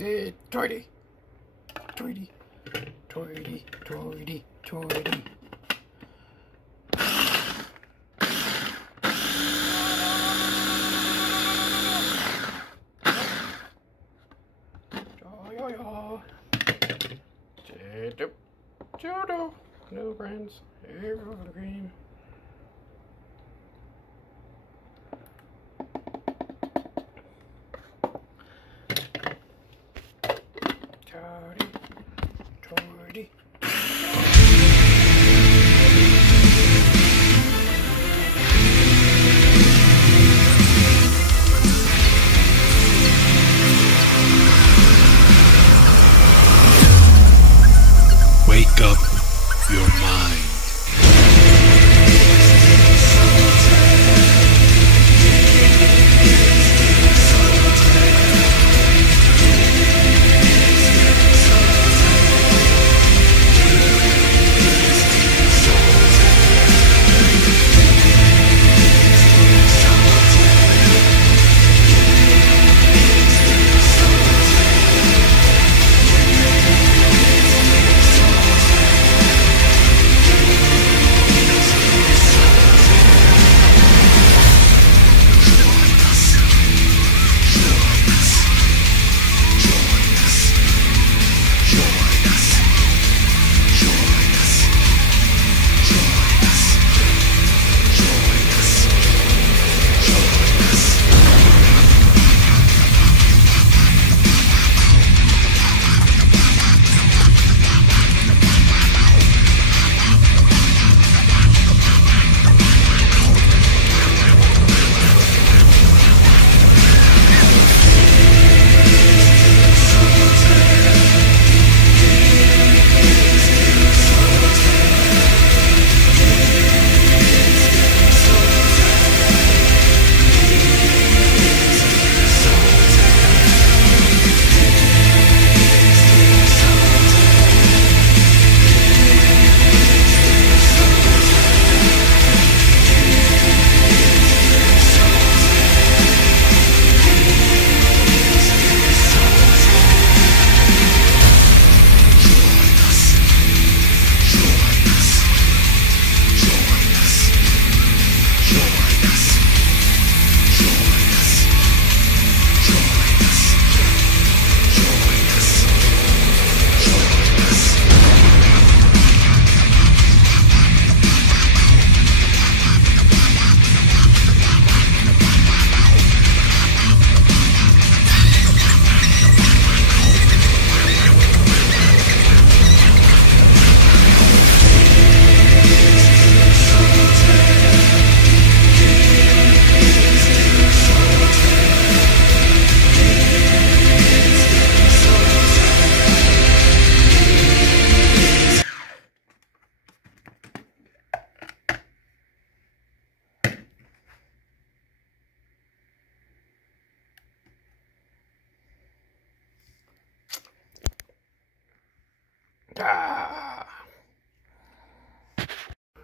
Brodie. Brodie. Brodie. Brodie. Brodie. Jodo. No brands. Evergreen. Brodie. Wake up your mind.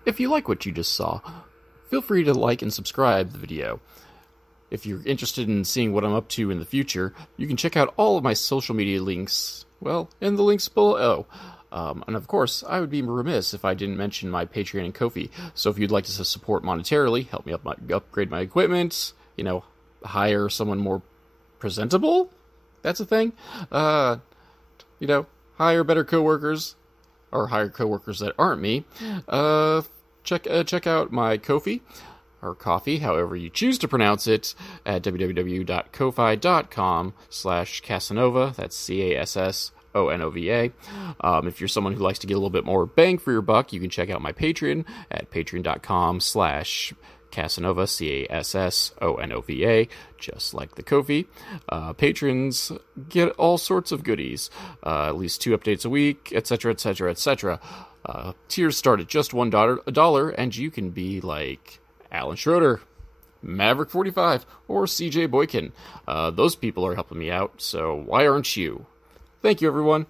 If you like what you just saw, feel free to like and subscribe the video. If you're interested in seeing what I'm up to in the future, you can check out all of my social media links, well, in the links below. And of course, I would be remiss if I didn't mention my Patreon and Ko-fi. So if you'd like to support monetarily, help me upgrade my equipment, hire someone more presentable, that's a thing. Hire better coworkers, or hire coworkers that aren't me. Check out my Ko-fi, or coffee, however you choose to pronounce it, at www.ko-fi.com/Casanova. That's CASSONOVA. If you're someone who likes to get a little bit more bang for your buck, you can check out my Patreon at patreon.com/Casanova, CASSONOVA, just like the Ko-fi. Patrons get all sorts of goodies, at least 2 updates a week, etc., etc., etc. Tiers start at just $1, and you can be like Alan Schroeder, Maverick45, or CJ Boykin. Those people are helping me out, so why aren't you? Thank you, everyone.